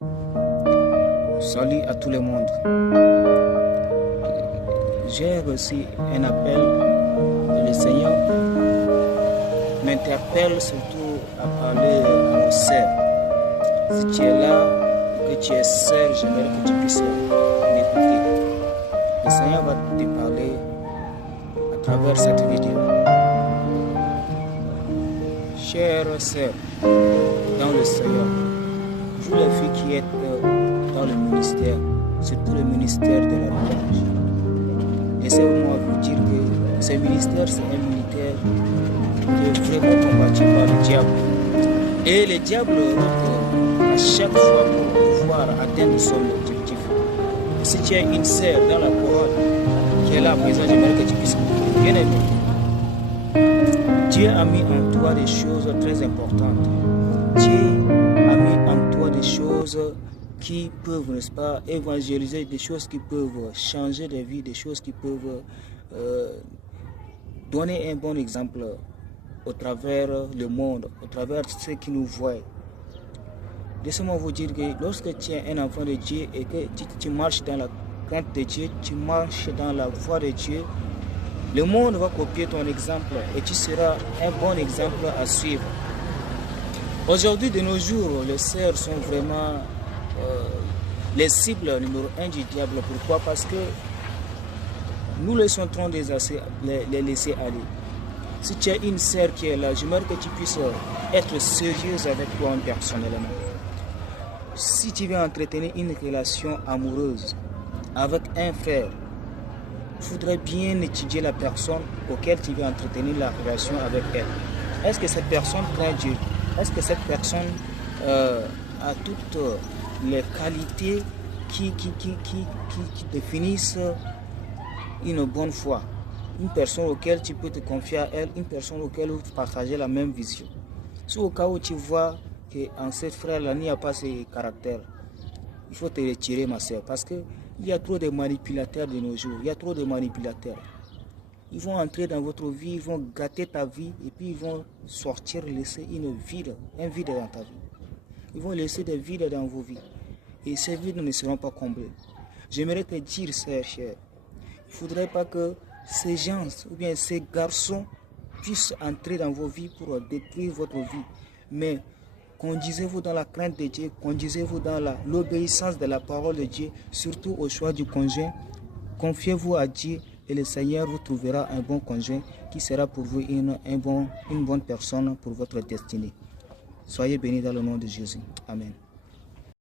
Salut à tout le monde. J'ai reçu un appel et le Seigneur m'interpelle surtout à parler à nos sœurs. Si tu es là et que tu es sœur, j'aimerais que tu puisses m'écouter. Le Seigneur va te parler à travers cette vidéo. Chères sœurs, dans le Seigneur, vous les filles qui êtes dans le ministère, surtout le ministère de la louange, laissez-moi vous dire que ce ministère, c'est un ministère qui est vraiment combattu par le diable. Et le diable rentre à chaque fois pour pouvoir atteindre son objectif. Si tu as une sœur dans la couronne qui est là à présent, j'aimerais que tu puisses bien aimer. Dieu a mis en toi des choses très importantes. Dieu a mis en toi des choses qui peuvent, n'est-ce pas, évangéliser, des choses qui peuvent changer de vie, des choses qui peuvent donner un bon exemple au travers le monde, au travers ceux qui nous voient. Laissez-moi vous dire que lorsque tu es un enfant de Dieu et que tu marches dans la crainte de Dieu, tu marches dans la voie de Dieu, le monde va copier ton exemple et tu seras un bon exemple à suivre. Aujourd'hui, de nos jours, les sœurs sont vraiment les cibles numéro 1 du diable. Pourquoi? Parce que nous les sommes en train de les laisser aller. Si tu as une sœur qui est là, j'aimerais que tu puisses être sérieuse avec toi personnellement. Si tu veux entretenir une relation amoureuse avec un frère, il faudrait bien étudier la personne auquel tu veux entretenir la relation avec elle. Est-ce que cette personne craint Dieu? Est-ce que cette personne a toutes les qualités qui définissent une bonne foi? Une personne auquel tu peux te confier à elle, une personne auquel vous partagez la même vision. Si au cas où tu vois qu'en cette frère-là, il n'y a pas ce caractère, il faut te retirer, ma soeur, parce qu'il y a trop de manipulateurs de nos jours. Il y a trop de manipulateurs. Ils vont entrer dans votre vie, ils vont gâter ta vie et puis ils vont sortir, laisser un vide dans ta vie. Ils vont laisser des vides dans vos vies. Et ces vides ne seront pas comblés. J'aimerais te dire, sœur chère, il ne faudrait pas que ces gens ou bien ces garçons puissent entrer dans vos vies pour détruire votre vie. Mais conduisez-vous dans la crainte de Dieu, conduisez-vous dans l'obéissance de la parole de Dieu, surtout au choix du conjoint. Confiez-vous à Dieu et le Seigneur vous trouvera un bon conjoint qui sera pour vous une bonne personne pour votre destinée. Soyez bénis dans le nom de Jésus. Amen.